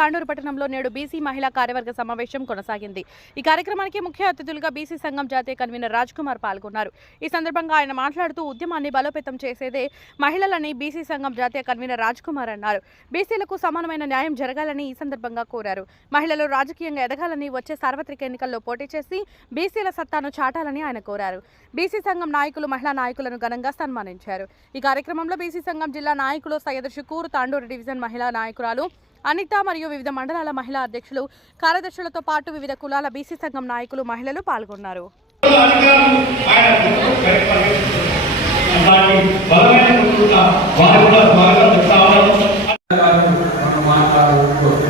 తాండూరు పట్టణంలో నేడు బీసీ మహిళా కార్యవర్గ సమావేశం కొనసాగింది. ఈ కార్యక్రమానికి ముఖ్య అతిథులుగా బీసీ సంఘం జాతీయ కన్వీనర్ రాజ్ కుమార్ పాల్గొన్నారు. ఈ సందర్భంగా ఆయన మాట్లాడుతూ ఉద్యమాన్ని బలోపేతం చేసేదే మహిళలని బీసీ సంఘం జాతీయ కన్వీనర్ రాజ్ కుమార్ అన్నారు. బీసీలకు సమానమైన న్యాయం జరగాలని ఈ సందర్భంగా కోరారు. మహిళలు రాజకీయంగా ఎదగాలని వచ్చే సార్వత్రిక ఎన్నికల్లో పోటీ చేసి బీసీల సత్తాను చాటాలని ఆయన కోరారు. బీసీ సంఘం నాయకులు మహిళా నాయకులను ఘనంగా సన్మానించారు. ఈ కార్యక్రమంలో బీసీ సంఘం జిల్లా నాయకులు సయ్యద్ షుకూర్ తాండూరు డివిజన్ మహిళా నాయకురాలు అనిత మరియు వివిధ మండలాల మహిళా అధ్యక్షులు కార్యదర్శులతో పాటు వివిధ కులాల బీసీ సంఘం నాయకులు మహిళలు పాల్గొన్నారు అధికారులు ఆయన దాన్ని బలమైన గుర్తుగా వారు కూడా స్వాగతం చెప్తా ఉన్నారు మనం మాట్లాడుకోవచ్చు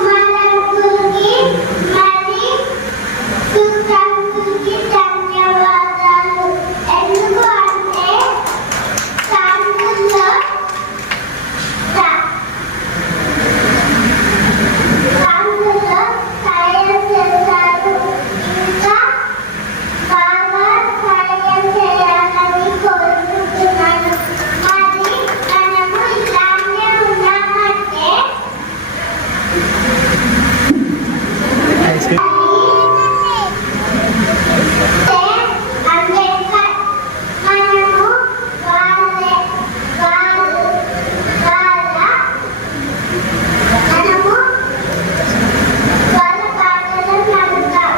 రాజకుమారునికి మరి సుఖాంతుకి ధన్యవాదాలు ఎందుకు అంటే శాంతుల్లో శాంతుల్లో సహాయం చేశారు ఇంకా బాగా సహాయం చేయాలని కోరుకుంటున్నాను మరి మనము ఇలానే ఉన్నామంటే అంబేద్కర్ మనము వాళ్ళే వాళ్ళు వాళ్ళ మనము వాళ్ళ పాటలు నడుద్దాం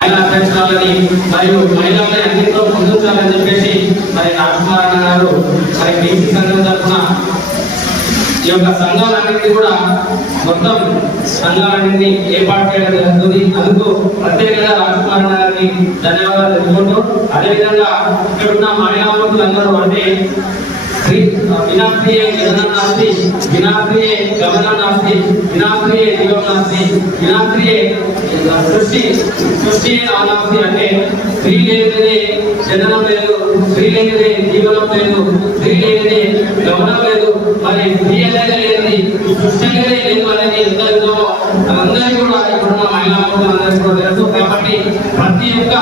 మహిళా అధ్యక్షురాలని మరియు మహిళల్ని అన్నింటిలో పొందించాలని చెప్పేసి మరి రాజకుమార్ అన్న గారు మరి బీసీ సంఘం తరఫున ఈ యొక్క సంఘాలన్నింటినీ కూడా మొత్తం సంఘాలన్నింటినీ ఏర్పాటు చేయడం జరుగుతుంది. అందుకు ప్రత్యేకంగా రాజకుమార్ అన్న ధన్యవాదాలు తెలుసుకుంటూ అదేవిధంగా ఇక్కడ ఉన్న మహిళా అందరూ అంటే శ్రీ వినాశ్రీయే జగనం నాస్తి వినాశ్రీయే గమనం నాస్తి వినాశ్రీయే జీవం సృష్టి సృష్టి అంటే స్త్రీ లేనిదే జననం లేదు స్త్రీ లేనిదే జీవనం లేదు స్త్రీ లేనిదే గమనం లేదు మరి స్త్రీ అనేది లేనిది సృష్టి అనేది లేదు అనేది ఎంత అందరికీ కూడా ఇప్పుడున్న మహిళా అందరికీ కూడా తెలుసు కాబట్టి ప్రతి ఒక్క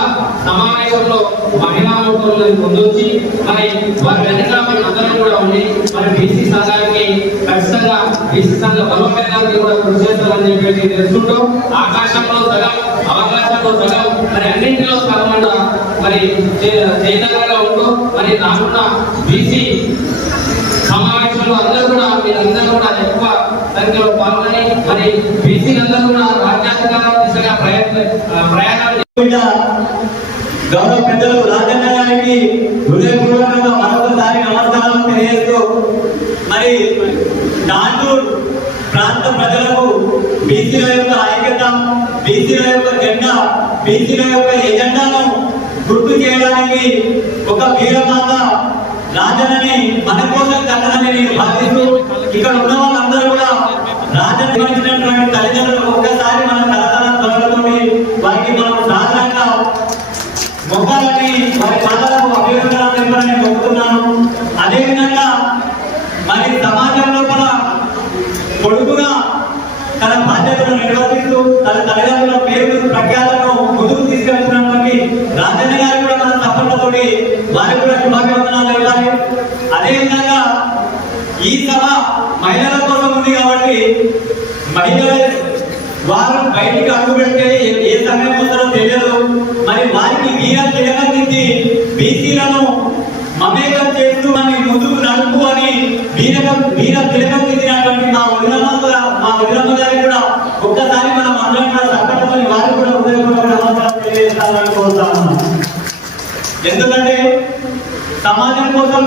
సమావేశంలో మహిళా మూర్తులను పొందొచ్చి మరి వారి వెనకాల మనం అందరం కూడా ఉండి మరి బీసీ సంఘానికి ఖచ్చితంగా బీసీ సంఘ బలోపేతానికి కూడా కృషి చేస్తారని చెప్పేసి తెలుసుకుంటూ ఆకాశంలో సగం అవకాశంలో సగం మరి అన్నింటిలో సగం మరి చైతన్యంగా ఉంటూ మరి రానున్న బీసీ సమావేశంలో అందరూ కూడా మీరందరూ కూడా ఎక్కువ సంఖ్యలో పాల్గొని మరి బీసీలందరూ కూడా రాజ్యాంగ దిశగా ప్రయత్న ప్రయాణాలు గౌరవ పెద్దలు రాజన్న గారికి హృదయపూర్వకంగా మరొకసారి నమస్కారం తెలియజేస్తూ మరి తాండూర్ ప్రాంత ప్రజలకు బీసీల యొక్క ఐక్యత బీసీల యొక్క జెండా బీసీల యొక్క ఎజెండాను గుర్తు చేయడానికి ఒక వీరమాత రాజనని మన కోసం కన్నదని నేను భావిస్తూ ఇక్కడ ఉన్న వాళ్ళందరూ కూడా రాజన్ తల్లిదండ్రులకు తల్లిదండ్రులు ఒక్కసారి మన తలతల త్వరలతోటి వారికి మనం సాధారణంగా మొక్కాలని వారి పాదాలకు అభినందనలు ఇవ్వాలని కోరుతున్నాను అదేవిధంగా మరి సమాజం లోపల కొడుకుగా తన బాధ్యతను నిర్వర్తిస్తూ తన తల్లిదండ్రుల పేరు ప్రఖ్యాతను ముందుకు తీసుకెళ్తున్నటువంటి రాజన్న గారు కూడా మన తప్పట్లతోటి వారికి కూడా శుభాభివందనాలు ఇవ్వాలి అదేవిధంగా ఈ సభ మహిళల కోసం ఉంది కాబట్టి మహిళల వారు బయటికి అడుగు పెడితే ఏ- ఏ సమయం వస్తారో తెలియదు. మరి వారికి వీర తిరగతించి బీసీలను మమేకం చేస్తూ అని ముందుకు నడుపు అని వీర వీర తిరగతించినటువంటి మా వదిలమ్మ మా వదిలమ్మ గారికి కూడా ఒక్కసారి మనం అందరం కూడా తప్పటమని వారికి కూడా హృదయపూర్వక నమస్కారం తెలియజేస్తామని కోరుతా ఎందుకంటే సమాజం కోసం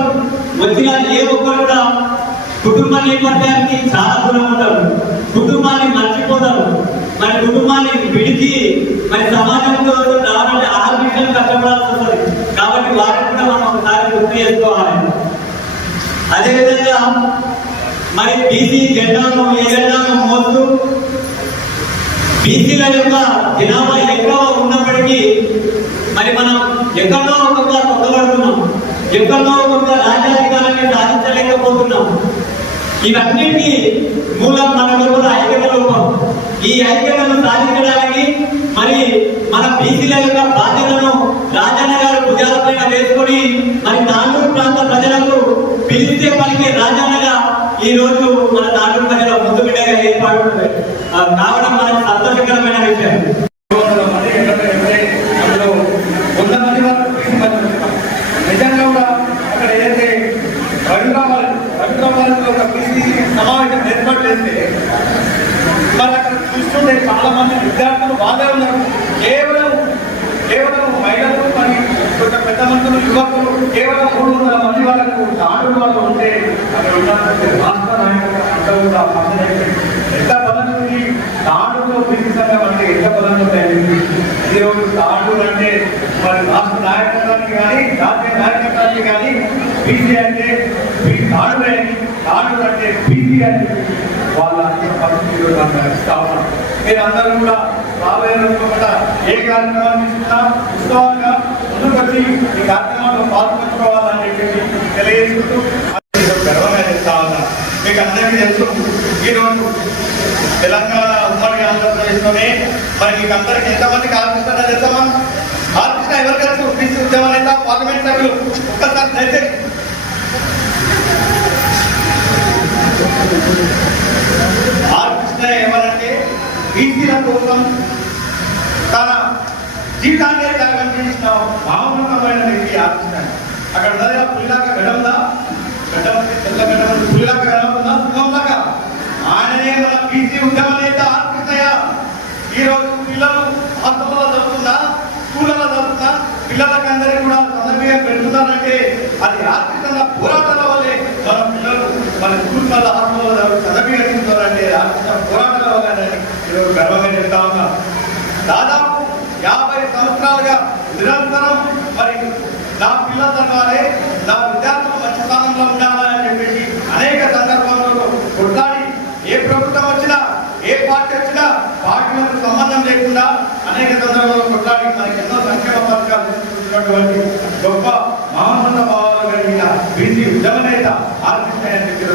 వచ్చిన ఏ ఒక్కరు కూడా కుటుంబ నేపథ్యానికి చాలా దూరం ఉంటారు. కుటుంబాన్ని మర్చిపోతారు. మరి కుటుంబాన్ని విడిచి మరి సమాజంలో రావాలంటే ఆరు విషయాలు కష్టపడాల్సి వస్తుంది. కాబట్టి వారిని కూడా మనం ఒకసారి గుర్తు చేసుకోవాలి. అదేవిధంగా మరి బీసీ జెండాను ఏ జెండాను మోస్తూ బీసీల యొక్క జనాభా ఎక్కువ ఉన్నప్పటికీ మరి మనం ఎక్కడో ఒక్కొక్క పొందబడుతున్నాం. ఎక్కడో ఒక్కొక్క రాజ్యాధికారాన్ని సాధించలేకపోతున్నాం. ఇవన్నిటికీ మూలం మన లోపల ఐక్యత లోపం. ఈ ఐక్యతను సాధించడానికి మరి మన బీసీల యొక్క బాధ్యతను రాజన్న గారు భుజాలపైన వేసుకొని మరి తాండూరు ప్రాంత ప్రజలకు పిలిస్తే పలికే రాజన్నగా ఈ రోజు మన తాండూరు ప్రజల ముందు బిడ్డగా ఏర్పాటు ఆ, కావడం మనకు సంతోషకరమైన విషయం వందల మంది ఎక్కడ వెళ్తే అందులో వంద మంది వరకు బీసీ మంది ఉన్నారు. నిజంగా కూడా అక్కడ ఏదైతే రవిరామాలు రవిరామాలలో ఒక బీసీ సమావేశం ఏర్పాటు చేస్తే మరి అక్కడ చూస్తుంటే చాలా మంది విద్యార్థులు వాళ్ళే ఉన్నారు కేవలం కేవలం మహిళలు మరి కొంచెం పెద్ద మందులు యువకులు కేవలం మూడు వందల మంది వాళ్ళకు దాడు వాళ్ళు ఉంటే అక్కడ ఉన్నటువంటి రాష్ట్ర నాయకులు అందరూ కూడా ఎంత బలం ఉంది? దాడులో బీసీ అంటే ఎంత బలంగా ఉంటాయండి ఈరోజు రోజు అంటే మరి రాష్ట్ర నాయకత్వానికి కానీ జాతీయ నాయకత్వానికి కానీ బీసీ అంటే బీ దాడు అంటే బీసీ అంటే వాళ్ళ అంతిమ పరిస్థితులు నాకు నడుస్తా ఉన్నాం. మీరు అందరూ కూడా రాబోయే రోజుల్లో కూడా ఏ కార్యక్రమాన్ని తీసుకున్నా ఉత్సవాలుగా ఈ కార్యక్రమంలో పాల్గొంచుకోవాలని చెప్పి తెలియజేసుకుంటూ గర్వంగా చెప్తా ఉన్నా మీకు అందరికీ తెలుసు ఈరోజు తెలంగాణ ఉమ్మడి ఆంధ్రప్రదేశ్లోనే మరి మీకు అందరికి ఎంతమందికి ఆలోచిస్తున్నా తెలుసామా ఆలోచన ఎవరు తెలుసు బీసీ ఉద్యమ నేత పార్లమెంట్ సభ్యులు ఒక్కసారి దయచేసి ఆర్ ఏమనంటే ఎవరంటే బీసీల కోసం జీవితాన్ని త్యాగం చేసిన భావనమైన వ్యక్తి ఆర్ అక్కడ ఉన్నదిగా ఆ పులిలాగా గడందా గడ్డం తెల్ల గడ్డం ఉంది, పులిలాగా గడం ఉందా? ఆయననే మన బీసీ ఉద్యమ నేత ఆర్ ఈరోజు పిల్లలు హాస్టల్లో చదువుతున్నా స్కూళ్ళలో చదువుతున్నా పిల్లలకి అందరికీ కూడా సందర్భంగా పెడుతున్నారంటే అది ఆర్థికంగా పోరాటాల వల్లే మన పిల్లలు మన స్కూళ్ళలో హాస్టల్లో చదివి పెడుతున్నారంటే ఆర్థిక పోరాటాల వల్లే ఈరోజు గర్వంగా చెప్తా ఉద్యోగానికి మనకి ఎన్నో సంక్షేమ పథకాలు తీసుకుంటున్నటువంటి గొప్ప మానవున్న భావాలు కలిగిన బీసీ ఉద్యమనేత ఆర్టిస్ట్ అని చెప్పి